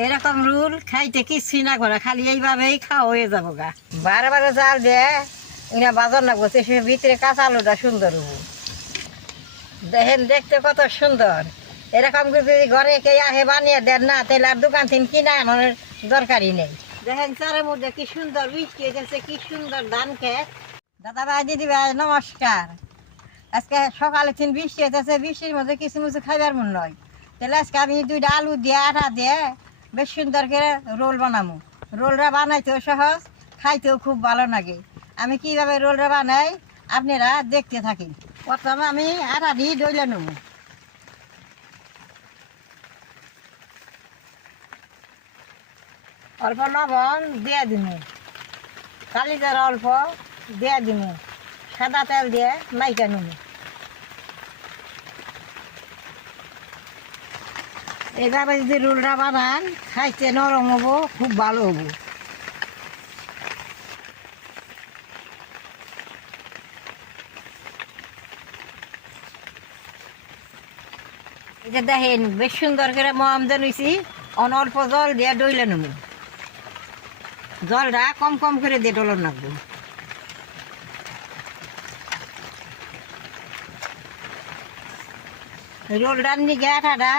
এরকম রুল খাইতে কিছুই না করে, খালি এইভাবেই খাওয়া হয়ে যাবো গা। বারে বারে জাল দিয়ে ইনা বাজার না করছে, সে ভিতরে কাঁচা আলুটা সুন্দর হবো। দেখেন দেখতে কত সুন্দর। এরকম যদি ঘরে কে আহে বানিয়ে দেন না, তাহলে আর দোকান থেকে কিনা আনার দরকারই নেই। দেখেন চারের মধ্যে কি সুন্দর বৃষ্টি হয়েছে, কি সুন্দর ধান খেত। দাদা ভাই দিদি ভাই নমস্কার। আজকে সকালে তিন বৃষ্টি হয়েছে, বৃষ্টির মধ্যে কিছু মুছু খাইবার মন নয়। তাহলে আজকে আমি 2টা আলু দিয়ে আটা দিয়ে বেশ সুন্দর করে রোল বানাবো। রোলটা বানাইতেও সহজ, খাইতেও খুব ভালো লাগে। আমি কিভাবে রোলটা বানাই আপনারা দেখতে থাকি। প্রথমে আমি আটা দিয়ে ডইলে নেব। অল্প লবণ দিয়ে দিব, কালি জিরা অল্প দিয়ে দিব, সাদা তেল দিয়ে মাইকা নেব। এইভাবে যদি রোলটা বানান খাইতে নরম হবো, খুব ভালো হবো। এটা দেখেন বেশ সুন্দর করে মহামদান হয়েছি। অল্প জল দিয়ে ডইলে নেব। জলটা কম কম করে দিয়ে ডলন রাখবো। রোলটার নিকে আটাটা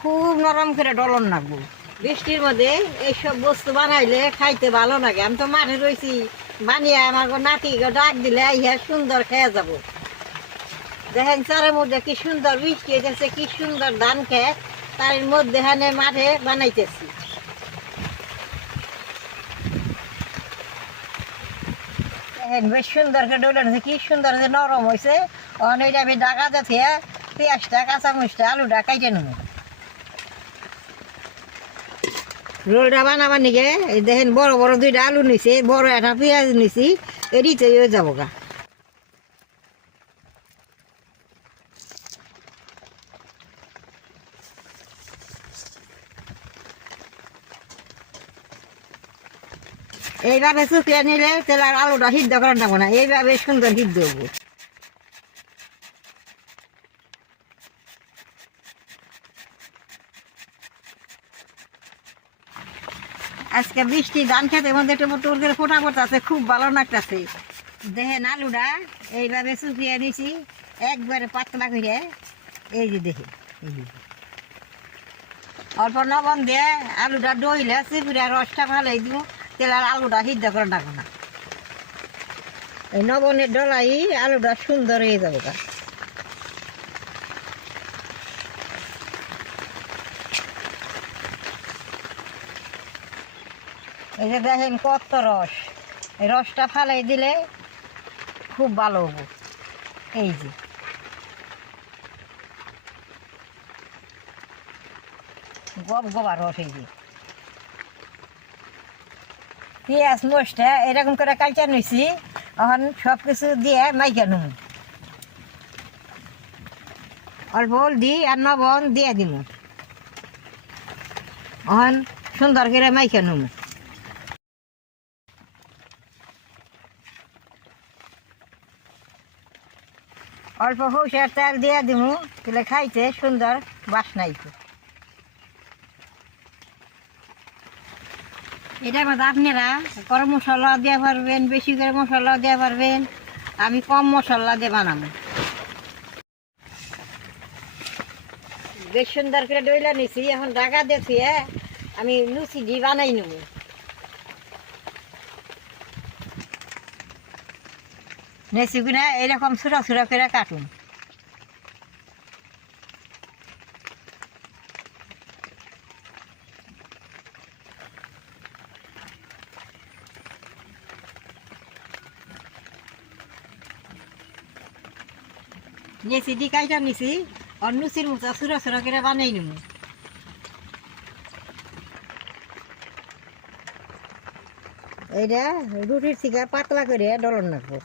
খুব নরম করে ডলন রাখবো। বৃষ্টির মধ্যে এইসব বস্তু বানাইলে খাইতে ভালো লাগে। আমি তো মাঠে রয়েছি, বানিয়ে আমার নাতি ডাক দিলে ইহা সুন্দর খেয়ে যাব। দেখেন চারের মধ্যে কি সুন্দর বৃষ্টি হয়েছে, কি সুন্দর ধান খেত, তার মধ্যে মাঠে বানাইতেছি। বেশ সুন্দর করে ডলে নিয়েছে, কি সুন্দর যে নরম হয়েছে। অনেক আমি ডাকা যাচ্ছে পেঁয়াজটা কাঁচামরিচটা আলুটা কাইটে নেব। রোলটা বানাবার নিকে দেখেন বড় বড় 2টা আলু নিছি, বড় একটা পেঁয়াজ নিছি, এদিতে হয়ে যাবো গা। এইভাবে শুকিয়ে নিলে তাহলে আর আলুটা সিদ্ধ করা যাবো না, এইভাবে সুন্দর সিদ্ধ হবো। আজকে বৃষ্টি ধান খেতে মধ্যে টুমুর করে ফোটা পড়তেছে, খুব ভালো লাগতেছে। দেখেন আলুটা এইভাবে শুকিয়ে নিছি একবারে পাতলা করে। এই যে দেখেন অল্প লবণ দিয়ে আলুটা ডইলে চিপুরে রসটা ফালাই দিব, তাহলে আর আলুটা সিদ্ধ করে রাখবো না। এই লবণের ডলাই আলুটা সুন্দর হয়ে যাবে। এই যে দেখেন কত রস, এই রসটা ফালাই দিলে খুব ভালো হবো। এই যে গব গবা রস। এই যে পেঁয়াজ মরিচটা এরকম করে কালচা নিছি, এখন সব কিছু দিয়ে মাইকা নেব। অল্প হলদি আর লবণ দিয়ে দিব, এখন সুন্দর করে মাইকা নেব। অল্প সরষের তেল দিয়ে দিব, তাহলে খাইতে সুন্দর বাসনা আইছে। এটার মধ্যে আপনারা গরম মশলা দিয়ে পারবেন, বেশি করে মশলা দিয়ে পারবেন। আমি কম মশলা দিয়ে বানাবো। বেশ সুন্দর করে ডইলা নিছি, এখন ঢাকা দিয়েছি। আমি লুচি দিয়ে বানাই নেব। নেছি কিনা এরকম ছোটা ছোটা করে কাটুন। নেছি দি কাইটা নিছি, আর লুচির মতো ছোটা ছোটা করে বানাই নেব। এইটা রুটির থেকে পাতলা করে ডলন রাখবো।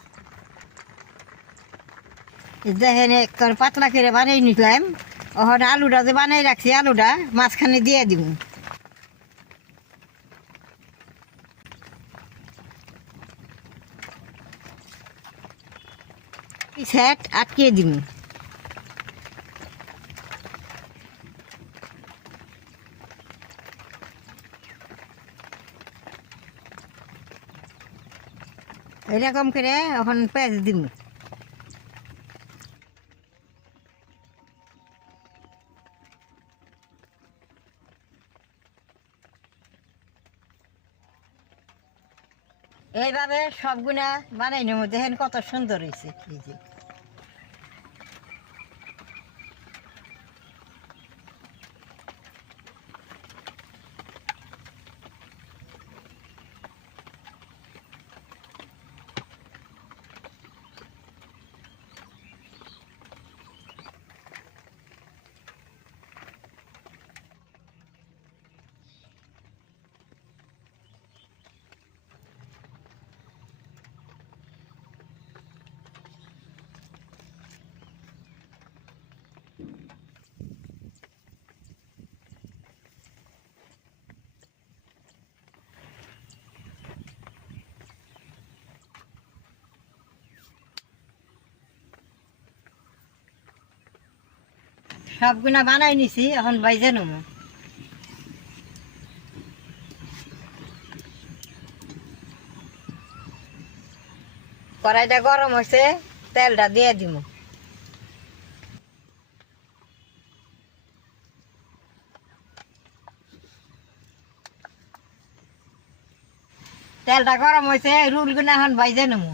দেখেন পাতলা করে বানিয়ে নিলাম। ওখানে আলুটা যে বানাই রাখছি, আলুটা মাঝখানে দিয়ে দিব। সেট আটকিয়ে দিব। এরকম করে এখন পেঁয়াজ দিব। এইভাবে সবগুলা বানাই নেব, দেখেন কত সুন্দর হয়েছে। এই যে সবগুলা বানাই নিছি, এখন বাইজে নেব। কড়াইটা গরম হয়েছে, তেলটা দিয়ে দিব। তেলটা গরম হয়েছে, রুলগুলো এখন বাইজে নেব।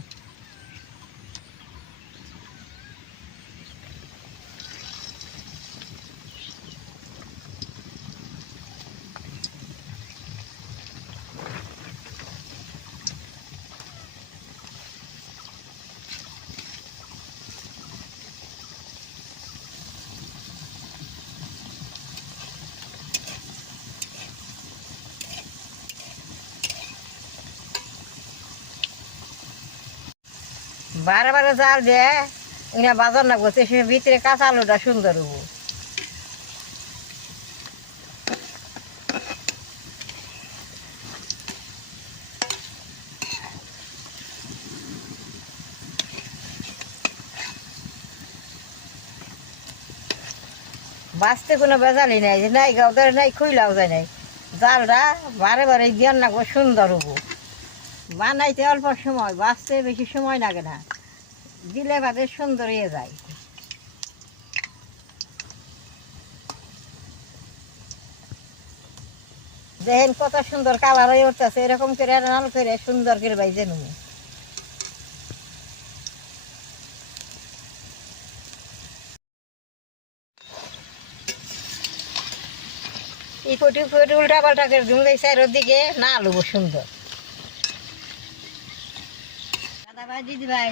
বারে বারে জাল দিয়ে এগুলো বাজার না করছে, সে ভিতরে কাঁচা আলুটা সুন্দর হবো। বাঁচতে কোনো বেজালি নাই, যে নাই গাও ধরে নাই খুইলাও যায় নাই। জালটা বারে বারে জ্ঞান লাগবো, সুন্দর হবো। বানাইতে অল্প সময়, বাঁচতে বেশি সময় লাগে না, দিলে বাদে সুন্দর হয়ে যায়। দেখেন কত সুন্দর কালার হয়ে উঠতেছে, এরকম করে রান্না করে সুন্দর করে বাইজে নেব। এই পটি পটি উল্টা পাল্টা করে ঢুঙ্গাই চারের দিকে না লুবো সুন্দর। দাদা ভাই, দিদি ভাই,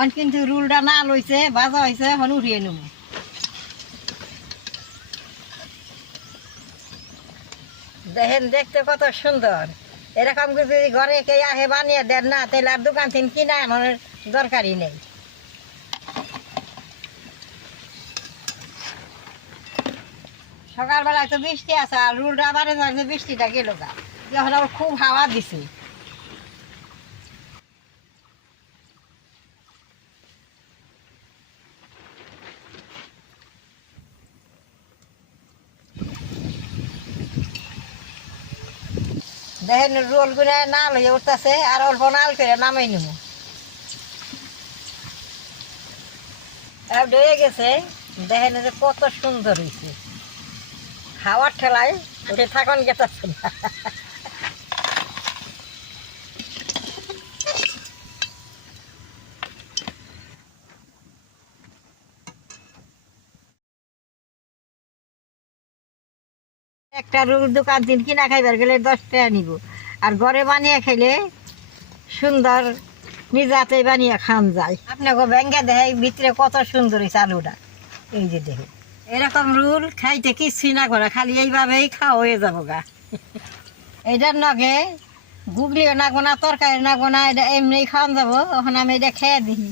অন কিন্তু রুলটা না লইছে, বাজা হয়েছে, এখন উঠিয়ে নেব। দেখেন দেখতে কত সুন্দর। এরকম যদি ঘরে কে আহে বানিয়ে দেন না, তাহলে আর দোকান থেকে কিনা আমার দরকারই নেই। সকালবেলায় তো বৃষ্টি আছে, আর রুলটা বারে যাচ্ছে, বৃষ্টিটা গেল গা, যখন আবার খুব হাওয়া দিছে। দেখেন রোল গুলো নাল হয়ে উঠতেছে, আর অল্প নাল করে নামাই নেব। হয়ে গেছে, দেখেন যে কত সুন্দর হয়েছে। খাওয়ার ঠেলায় উঠে থাকুন গেছে না। একটা রোল দোকান দিন কিনা খাইবার গেলে 10 টাকা নিব, আর ঘরে বানিয়ে খাইলে সুন্দর নিজে হাতে বানিয়ে খান যায়। আপনাকে ব্যাঙ্গে দেখে ভিতরে কত সুন্দর হয়েছে আলুটা। এই যে দেখে এরকম রোল খাইতে কিচ্ছু না করে, খালি এইভাবেই খাওয়া হয়ে যাবো গা। এইটার নগে গুগলিও নাগবো না, তরকারি নাগবো না, এটা এমনি খাওয়ান যাবো। এখন আমি এটা খেয়ে দিই।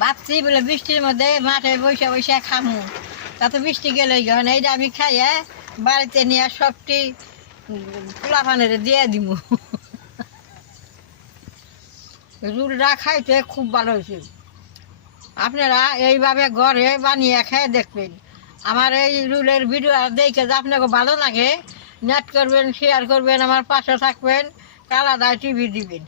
ভাবছি বলে বৃষ্টির মধ্যে মাঠে বসে বসে খামু, তা তো বৃষ্টি গেলেই গেন। এইটা আমি খাইয়ে বাড়িতে নিয়ে সবটি পোলা পানের দিয়ে দিব। রুলটা খাইতে খুব ভালো হয়েছে। আপনারা এইভাবে ঘরে বানিয়ে খেয়ে দেখবেন। আমার এই রুলের ভিডিও দেখে যে আপনাকে ভালো লাগে, নেট করবেন, শেয়ার করবেন, আমার পাশে থাকবেন, কালাদায় টিভি দিবেন।